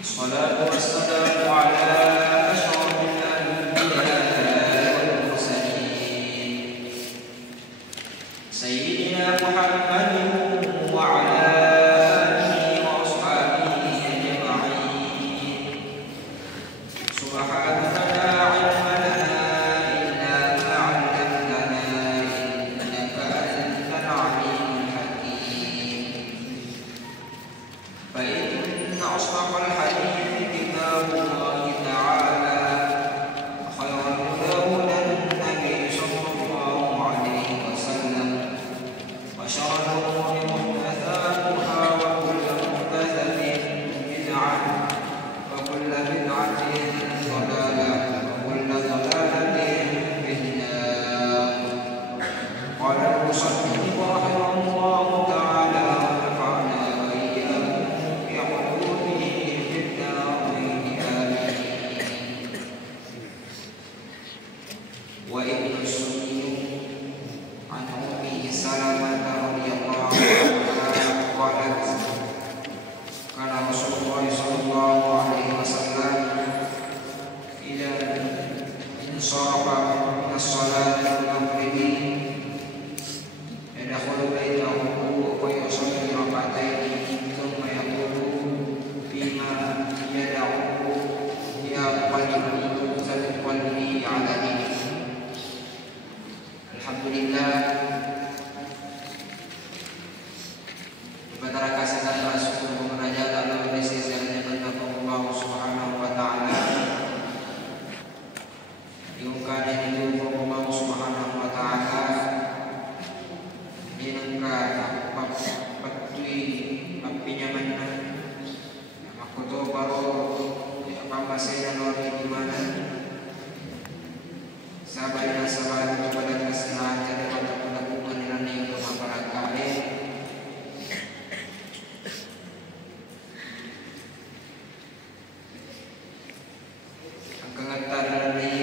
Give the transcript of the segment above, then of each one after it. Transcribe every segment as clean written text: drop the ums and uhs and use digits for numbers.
الصلاة والسلام على أشرف الأنبياء والمرسلين سيدنا محمد وعلى آله وأصحابه أجمعين. سبحانك لا علم لنا إلا ما علمتنا إنك أنت العليم الحكيم. فإن أصدق الحديث كتاب الله تعالى خير الهدى هدى النبي صلى الله عليه وسلم وشر الأمور محدثاتها وكل محدثة بدعة وكل بدعة ضلالة وكل ضلالة في النار. قال المصنف رحمه الله تعالى ونفعنا وإياكم بعلومه في الدارين آمين. وابن السني عن أمه سلمة رضي الله عنها قالت كان رسول الله صلى الله عليه وسلم إذا انصرف من الصلاة المغرب يدخل بيته ويصلي ركعتين ثم يقول فيما يدعو يا قلبي ثبت قلبي على دينك. Alhamdulillah, kepada kasih dan syukur mengajar dalam misi jalannya kepada Allah Subhanahu wa taala. Diungkap itu Allah Subhanahu wa taala diangkat patui apinya mana aku tu baru apa masih dan orang di mana sahabat kepada kasihan jadi pada pengakuan dan yang bermanfaat kami angkat dari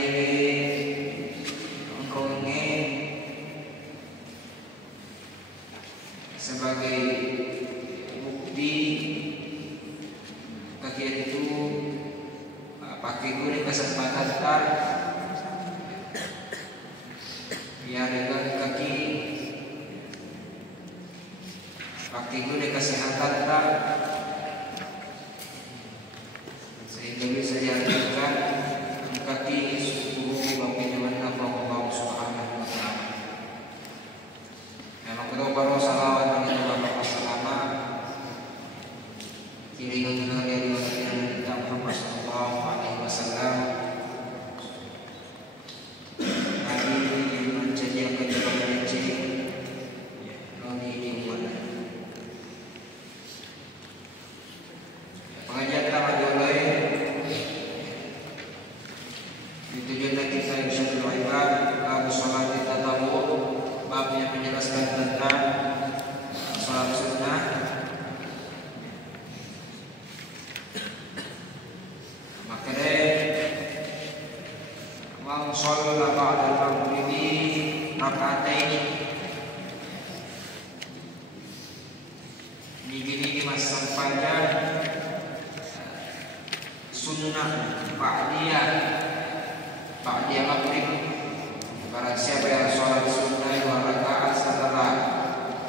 engkongnya sebagai bukti kaki itu pakai guna kesempatan tar biar dengan kaki pakai guna kesehatan tar sehingga bisa dihadirkan kaki suku bagi mana Allah Subhanahu wa taala. Memang kita baru salawat dengan Bapak selama kiri dari Nabi Muhammad sallallahu alaihi wasallam. Nabi menjadi yang kedua menjadi Nabi di mana? Pengajian tamat dulu ditujukan kita bisa beribadah bab salat tatawu, bab yang menjelaskan tentang salat sunnah. Maka man shalla ba'da al-maghribi rak'atain ini masa panjang sunnah ba'diyah maghrib. Barang siapa yang sholat sunnah 2 rakaat setelah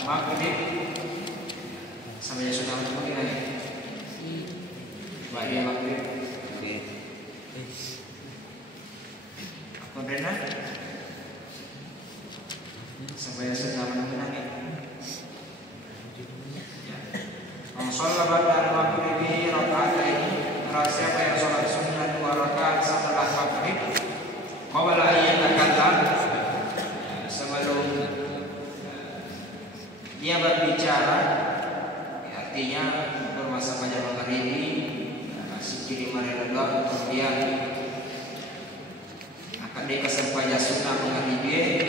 maghrib sampai sunnah maghrib ini ba'diyah maghrib. Apa benar? Sampai sunnah menangis. Om sholat ba'da al-maghribi raka'atain. Barang siapa yang sholat sunnah 2 rakaat setelah maghrib qabla ayat kata sebelum dia berbicara, artinya bermasa pada maghrib ini sikit mereka kemudian akan dia kesempatan sunnah maghrib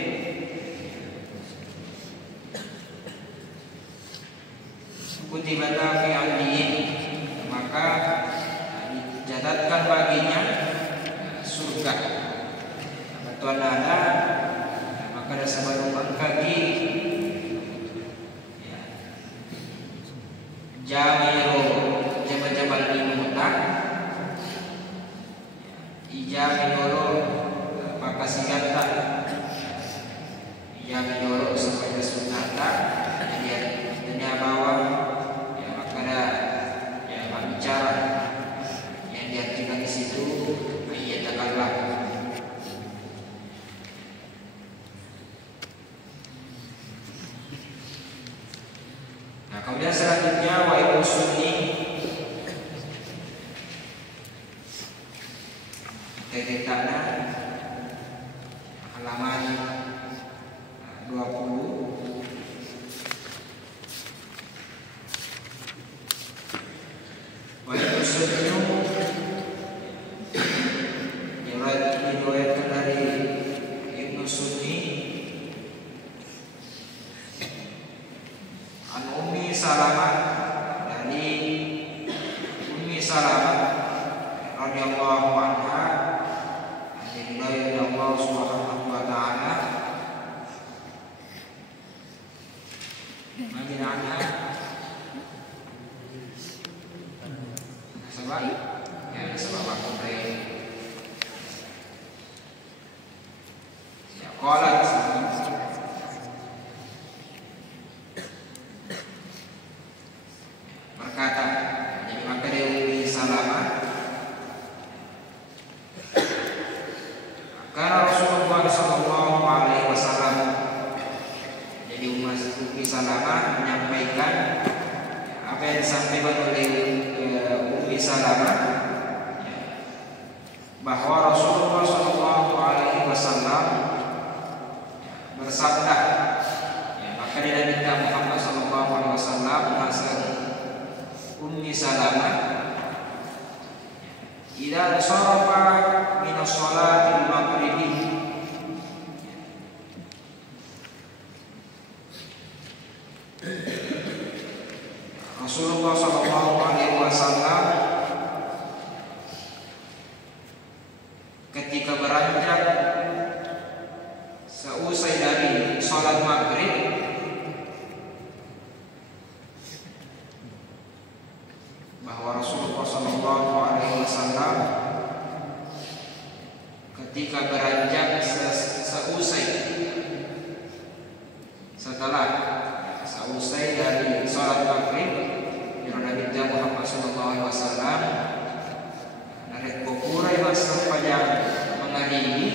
kutiba fi aliyyi maka dicatatkan baginya surga. Tuan ada maka ada sebelum kaki jamiru jabal-jabal di mutak kita halaman 20. Wa yusunnu diriwayatkan dari Ibnu Sunni an Ummi Salamah, dari Ummi Salamah radhiyallahu anha, dari Allah Subhanahu wa taala, Nabi anha sebab ya sebab waktu ya qalat berkata, jadi maka dari Ummi Salamah, karena Rasulullah sallallahu alaihi wasallam, jadi Ummi Salamah menyampaikan apa yang disampaikan oleh Ummi Salamah, bahwa Rasulullah sallallahu alaihi wasallam bersabda, maka dia minta Muhammad sallallahu alaihi wasallam menasihati Ummi Salamah, idza sarafa min sholatil maghribi, Rasulullah sallallahu alaihi wasallam ketika beranjak seusai dari sholat maghrib, bahwa Rasulullah sallallahu alaihi wasallam ketika beranjak seusai dari sholat maghrib, Nabi Muhammad sallallahu alaihi wasallam narik kukurai masa pada mengadili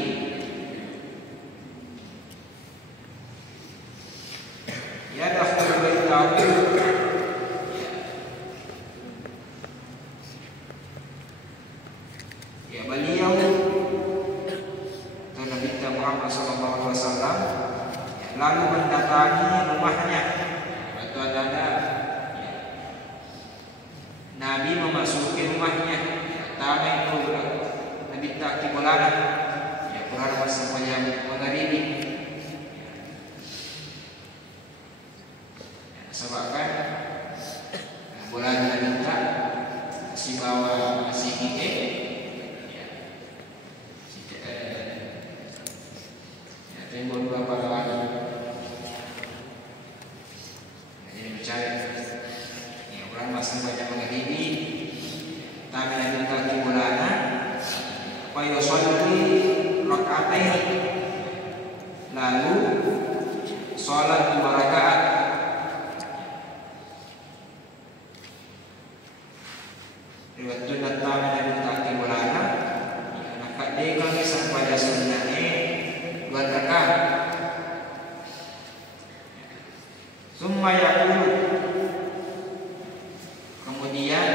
ya daftar beritahu ya beliau dan Nabi Muhammad sallallahu alaihi wasallam lalu mendatangi rumahnya. Itu adalah Nabi memasuki rumahnya. Pertama itu Nabi tak bolana, ya kurang masa yang menghadiri. Sebabkan bulan Nabi tak si bawa si kita, ya tembok dua pahlawan. Masih banyak menghadiri tapi Nabi kaki bulana wa yusalli rakaatain, lalu sholat 2 rakaat. Riwayat datang Nabi kaki bulana maka dia kami sampai sunnahnya 2 rakaat. Summa yaqulu, kemudian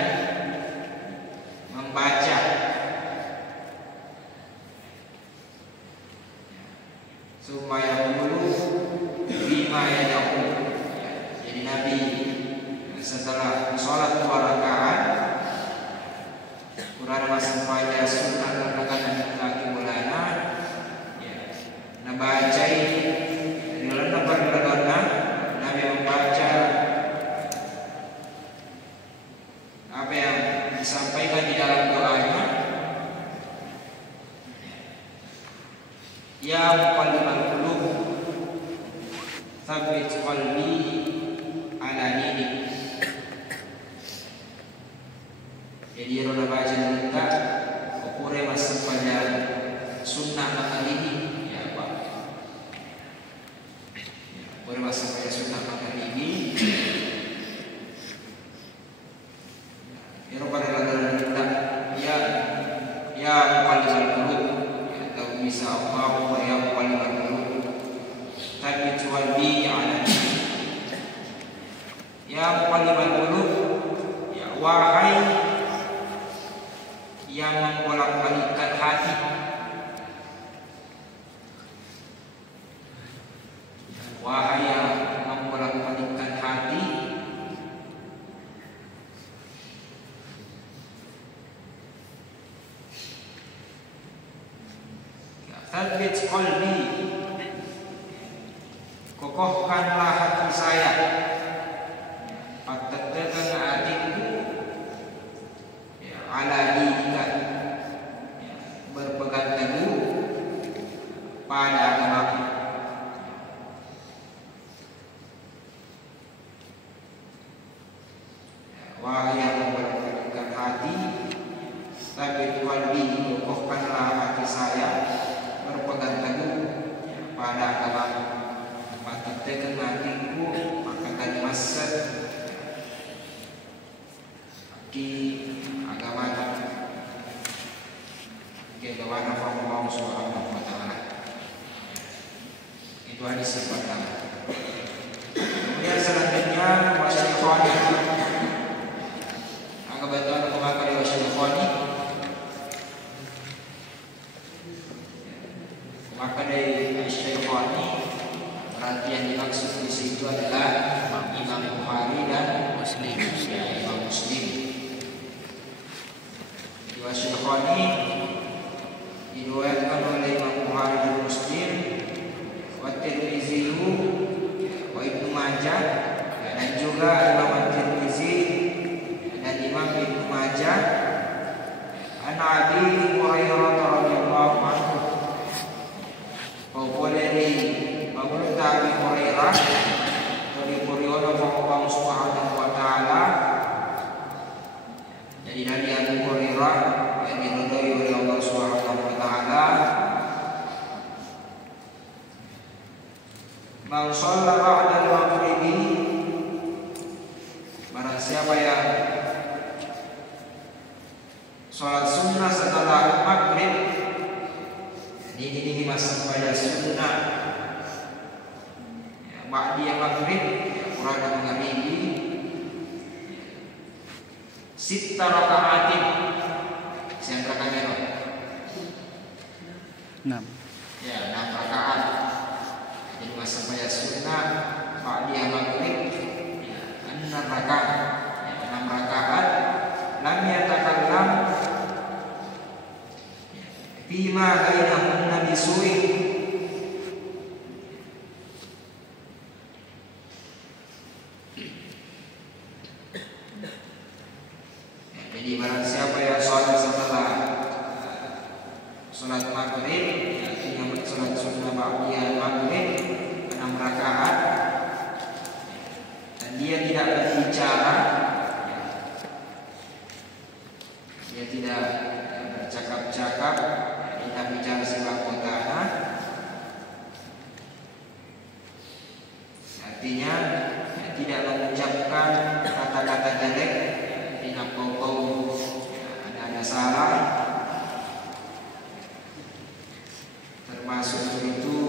membaca supaya dulu bima yadahu. Jadi Nabi setelah sholat 2 rakaat kurang masih pada sunnah rakaat kaki bulana, membaca di dalam berdana Nabi membaca apa yang disampaikan di dalam doanya, ya muqallibal qulub tsabbit qalbi ala dinik. Jadi roda baca minta ukure masuk pada sunnah maka ini ya apa, ukure masuk pada sunnah maka ini. Ya Rabbana lana minta ya muqallibal qulub, atau bisa Allah wa ya muqallibal qulub tsabbit qalbi ala dinik. Ya muqallibal qulub, ya wahai yang membolak-balikkan hati, wahai yang membolak-balikkan hati, tsabbit qalbi, kokohkanlah hati saya, tetapkan hatiku, ala dinika, berpegang teguh pada agamamu. Wahai yang membolak-balikkan hati, tsabbit qalbi, kokohkanlah hati saya, berpegang teguh pada agamamu. Tetapkan hatiku akan masa di agamamu, di agama Allah Subhanahu wa Ta'ala. Itu hadis yang pertama. Kemudian selanjutnya wasyaikhani, angka bantuan kemakari wasyaikhani, maka dari wasyaikhani berarti yang dimaksud di situ adalah Imam Bukhari dan Muslim, ya, Imam Muslim. Di wasyaikhani diriwayatkan oleh Imam Bukhari dan Muslim, wa Tirmizi wa Ibnu Majah, dan juga Imam Tirmizi dan Imam Ibnu Majah, an Abi Hurairah radhiyallahu anhu, dari Abi Hurairah dari Allah Subhanahu wa Ta'ala, jadi dari Abu Hurairah yang diridhai oleh Allah Subhanahu wa Ta'ala, man shalla ba'da al-maghribi, barang siapa yang sholat sunnah setelah maghrib, ini masuk pada sunnah ba'diyah maghrib, Quran menghadiri sita rakaatin, siang rakaatnya 6. Ya, 6 rakaat. Jadi masuk pada sunnah ba'diyah maghrib, 6 rakaat. 6 rakaat. Lam yatakallam fima bainahunna bisu'i, jadi barang siapa yang sholat setelah sholat maghrib, artinya sholat sunnah ba'diyah maghrib 6 rakaat, dan dia tidak berbicara, dia tidak bercakap-cakap, tidak bicara sebab tanah, artinya tidak mengucapkan kata-kata jelek, tidak kau ada salah, termasuk itu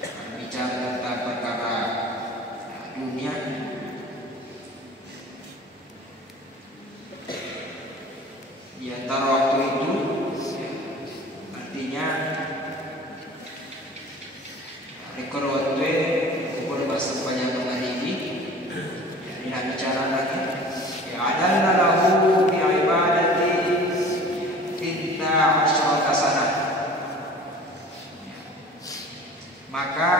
berbicara tentang perkara dunia. Di antara waktu itu artinya rekor waktu pukul bahasa panjang menghadiri, tidak bicara lagi. Adalna lahu bi ibadati inna asyrata sanah, maka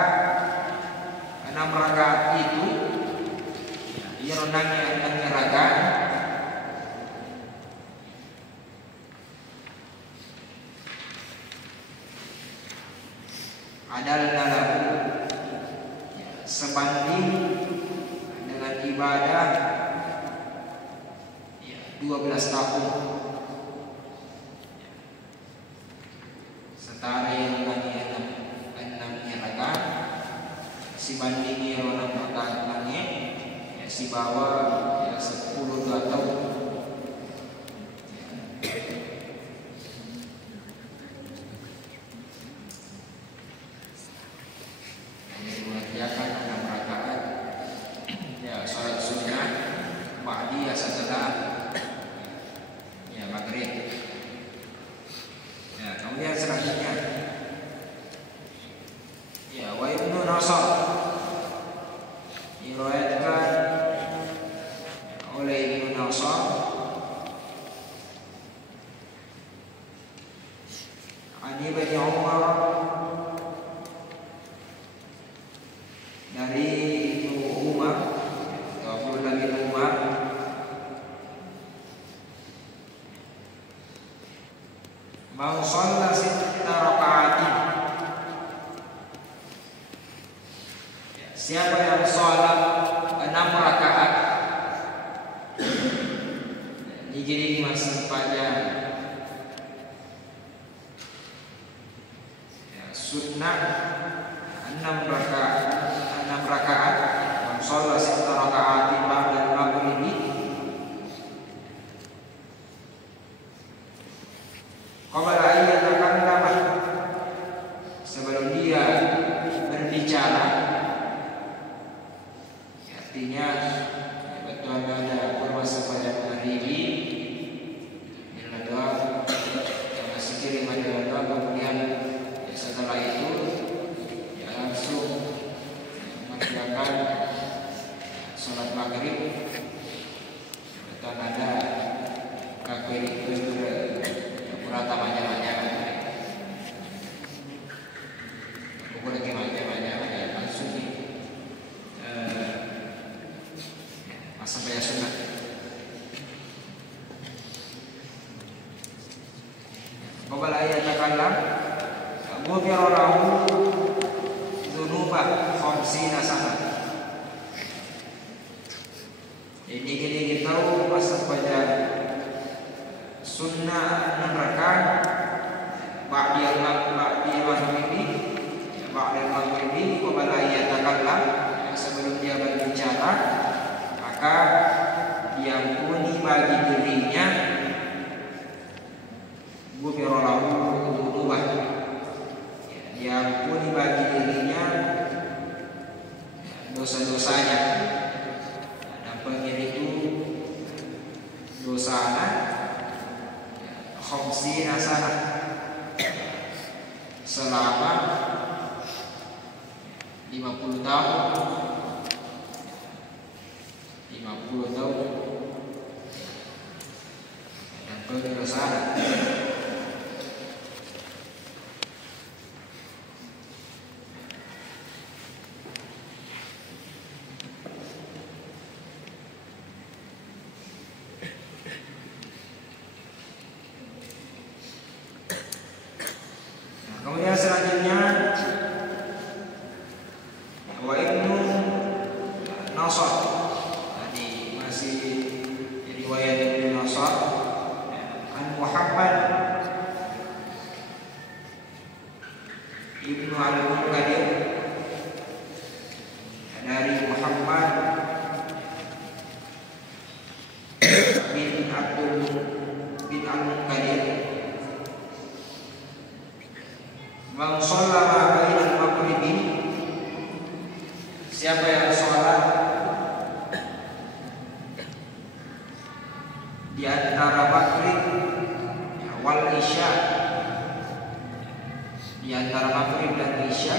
6 rakaat itu dia rendangnya 6 rakaat, adalna lahu sebanding dengan ibadah 12 tahun, setara yang lagi 6 rakaat, si bandingnya 6 rakaat lagi, si bawah 10 tahun. Jadi mengerjakan 6 rakaat, sholat sunnah ba'diyah setelah maghrib. Kemudian selanjutnya wa Ibnu Nasr Mau sholat sitta raka'atin. Siapa yang sholat 6 rakaat digiring masih panjang ya, sunnah 6 rakaat man sholat sitta raka'atin ba'da al-maghribi qabla an yatakallama, sebelum dia berbicara. Artinya betul ada puasa pada hari ini doa yang masih kirim ada doa, kemudian ya, setelah itu ya langsung mengerjakan sholat maghrib. Betul ada kakek itu berata banyak-banyak aku lagi banyak-banyak langsung sampai sunat. Qabla ayat takallam ghufira lahu dzunuba 50 sana. Jadi kita tahu masa pada sunnah 6 rakaat ba'da maghribi qabla ayat takallam, sebelum dia berbicara maka diampuni bagi dirinya ghufira lahu dzunubah, diampuni bagi dirinya dosa-dosanya. Dan pengen itu dosanya 50 sana selama 50 tahun. 50 tahun dan penjelasan. Nah, kemudian selanjutnya wa ibnu Nasr, riwayat Ibnu Nasr an Muhammad Ibnu Al-Munkadir, dari Muhammad bin Al-Munkadir, man shallama bainal maghribi, siapa yang sholat di antara maghrib wal isya, di antara maghrib dan isya,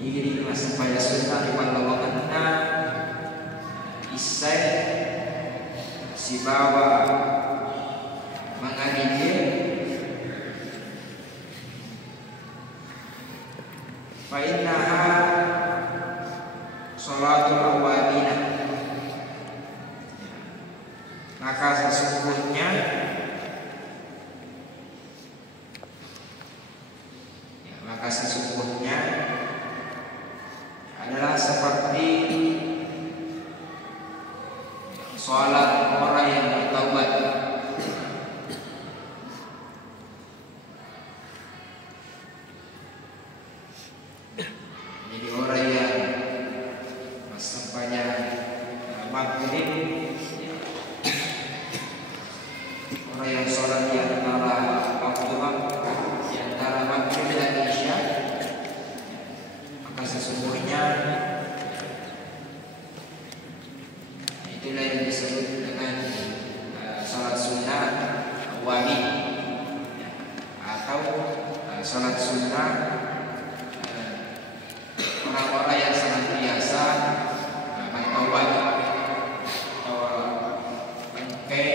ini masih pada sunnah di pandangannya isya si bawa mengadili fa innaha sholatul awwabina, maka sesungguhnya adalah seperti sholat orang yang bertaubat. Jadi orang yang sampainya maghrib, orang yang sholat di antara waktu di antara maghrib dan isya, maka sesungguhnya itulah yang disebut dengan sholat sunnah awami atau sholat sunnah orang-orang yang sangat biasa bertaubat atau bangkai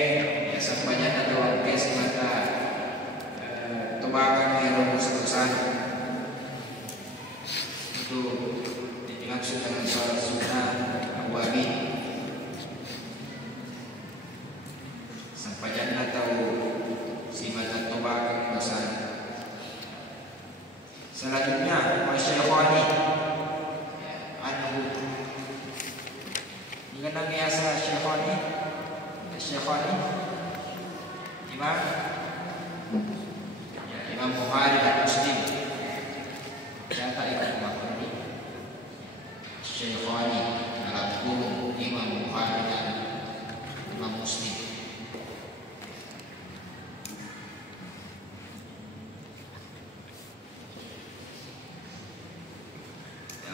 biasa banyak atau bangkai semata tubakan yang rumus-rumusan itu dimaksud dengan sholat sunnah awami. Sampai jannah atau si Selanjutnya wasyaikhani anhu. Dengan biasa syaikhani Imam Bukhari dan Muslim. Jangan ikut makna ini. Syaikhani dalam guru Imam Bukhari dan Imam Muslim.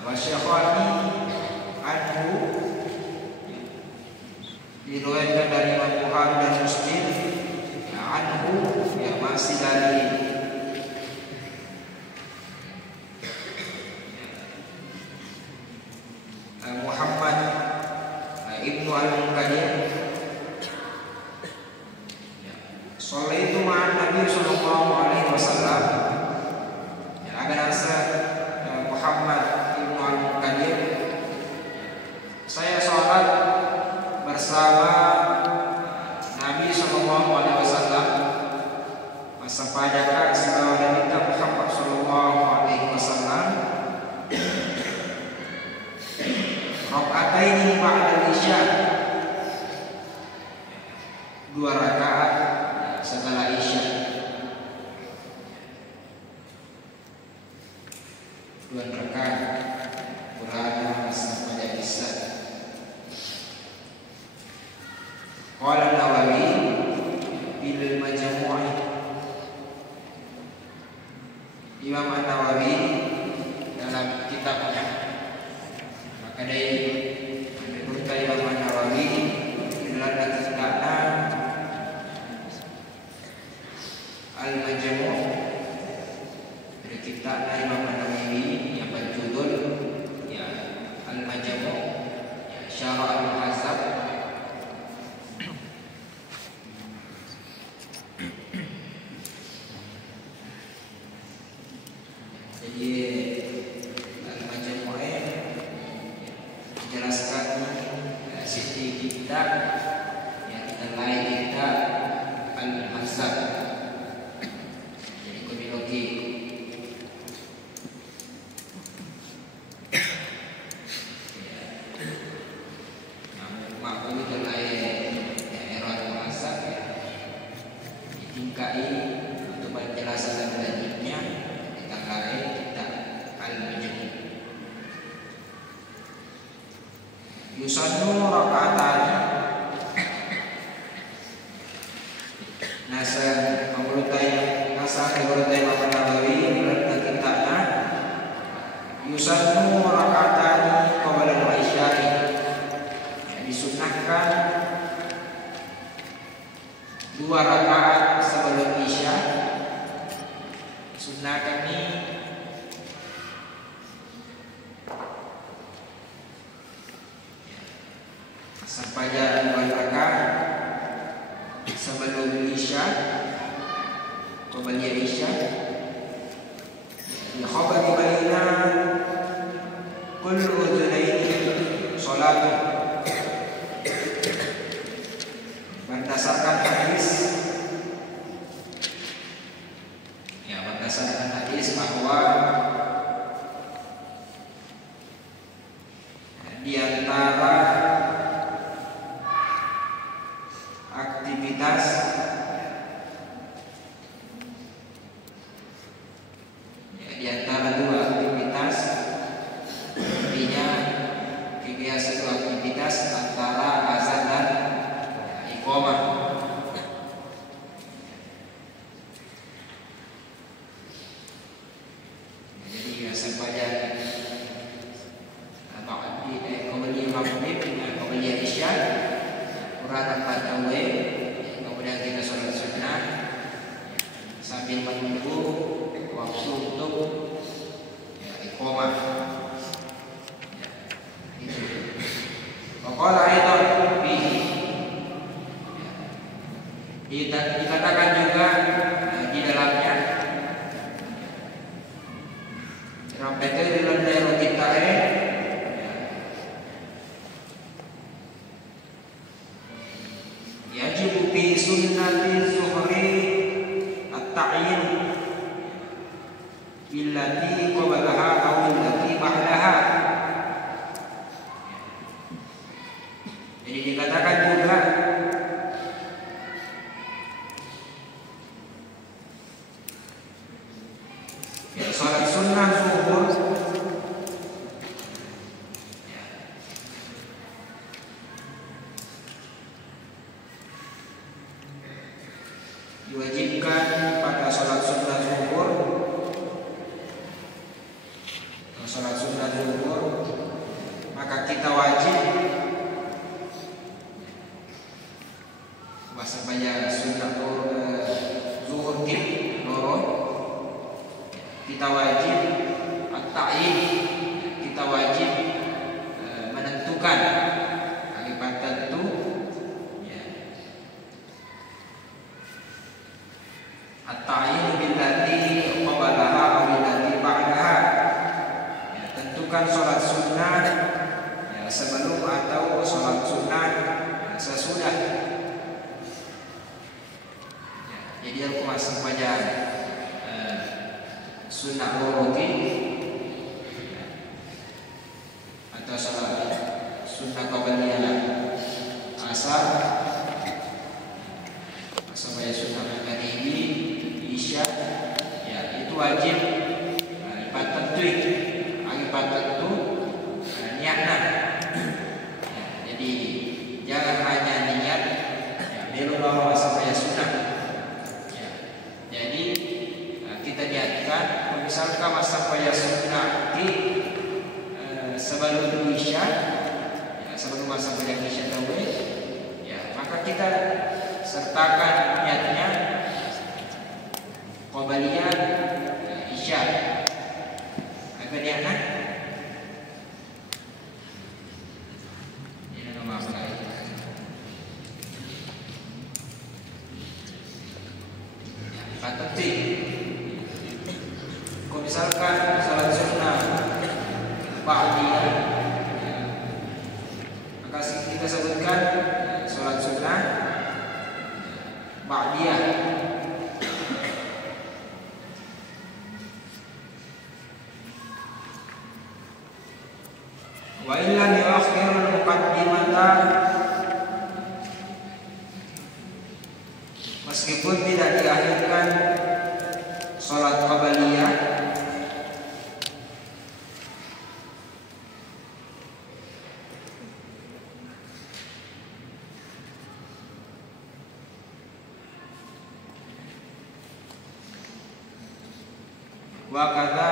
Wasyaikhani anhu diriwayatkan dari Imam Bukhari dan Muslim. Anhu ya masih dari Muhammad ibnu al-Munkadir. Shallaitu ma'an Nabi sallallahu alaihi wasallam. Agar nasa Muhammad ibnu al-Munkadir, saya sholat bersama Nabi sallallahu alaihi wasallam sampai dekat sebelum Nabi Muhammad sallallahu alaihi wasallam. Rakaataini ba'da isya, 2 rakaat setelah isya. 2 rakaat kurang sampai isya. Qala Nawawi bil Majmu'. Imam An-Nawawi dalam kitabnya, maka dari berita Imam An-Nawawi adalah kitabnya Al-Majmu'. Dari kitabnya Imam An-Nawawi yang berjudul ya Al-Majmu', ya Syarah Al-Muhadzab. Jadi Al-Majmu' menjelaskan sisi kita yang kita lain kita Al-Muhadzab, jadi kronologi. Makhluk itu lain daerah Al-Muhadzab ditingkai untuk penjelasan dan lanjutnya kita lain kita Al-Majmu'. Yusannu rakaatani. Nasa mengurutai Imam Nawawi dalam kitabnya yusannu rakaatani qabla al-isya'i. Disunnahkan 2 rakaat sebelum isya. Sunnahkan ini sampai 2 rakaat sebelum isya, qabla isya. Di khabari baina kullu udhunaini salatu. Berdasarkan hadis, ya berdasarkan hadis bahwa di antara aktivitas ya, di antara 2 aktivitas, artinya kebiasaan 2 aktivitas antara azan dan iqamah. Jadi sampai kemudian maghrib, kemudian isya, kurang 4 tawe, kemudian kita sholat sunnah sambil menunggu waktu untuk ya, iqamah. Qala aidan bihi, dikatakan juga di dalamnya rampete di dalam kita yajib fi sunnati zuhri at-ta'yin. billati qablaha aw billati ba'daha. Jadi dikatakan juga ya, salat sunnah zuhur diwajibkan pada salat sunnah zuhur. Salat sunnah zuhur maka kita wajib bahasa banyak sunnah zuhur loro, kita wajib at-ta'yin, kita wajib menentukan akibat tentu ya. At-ta'yin billati qablaha aw billati ba'daha, ya, tentukan salat sunnah ya, sebelum atau salat sunnah ya, sesudah. Jadi aku masuk pada sunnah roti atau salat sunnah qabliyah asar, sampai sunnah maghribi isya ya, itu wajib lipat tentu niatnya ya, jadi jangan hanya niat ya, belum bawa sampai sunnah. Kita niatkan misalkan masa paya sunnah di sebelum isya ya, sebelum masa paya isya tawe ya, maka kita sertakan niatnya qabliyah isya agar niatnya ini nama apa lagi patenti. Kalau misalkan salat sunnah ba'diyah maka kita sebutkan salat sunnah ba'diyah. Wa illa yuakhirul muqaddimata, meskipun tidak diakhirkan salat qabliyah wa kadza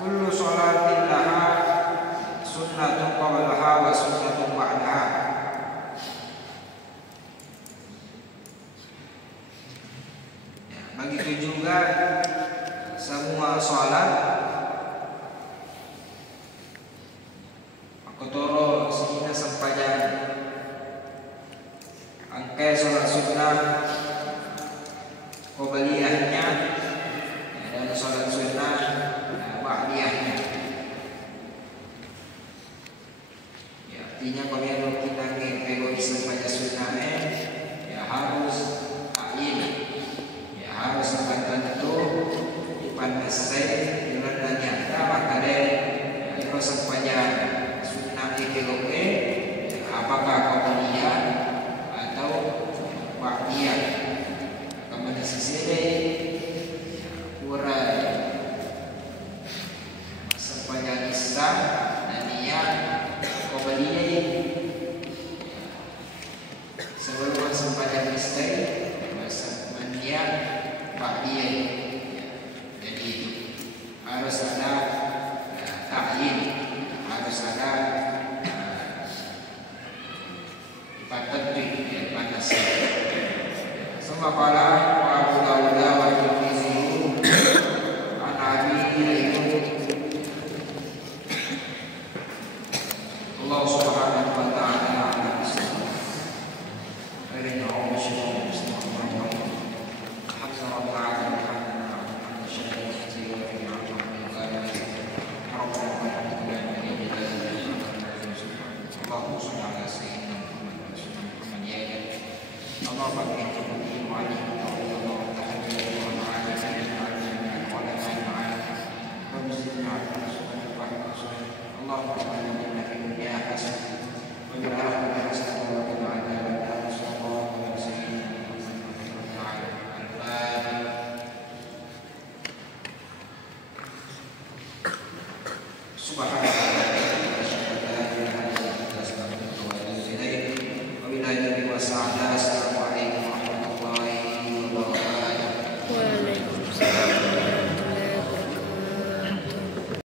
kullu sholatin laha sunnatun qablaha wa sunnatun ba'daha. Ya, begitu juga semua sholat akotoro sehingga sempadan angkai sholat sunnah qabliyahnya dan sholat sunnah ba'diyahnya. Ya, artinya kalau kita ngepego sampai sunnahnya ya harus ta'yin, ya harus tertentu dipandasai dengan nyata maka kalau sampai sunnah dipego apakah qabliyah atau ba'diyah. Kemudian sisi urai sepanjang Islam dan niat qabliyah sebelum sepanjang Islam niat ba'diyah. Jadi harus ada ta'yin, harus ada patentri pantas. Semua para Abu Dawud wa Tirmidzi an Abi Allah Subhanahu wa ta'ala Allah Allah Rabbana fid dunya hasanah wa fil akhirati hasanah wa qina adzabannar. Sallallahu alaihi wasallam. Subhanallah wa bihamdihi,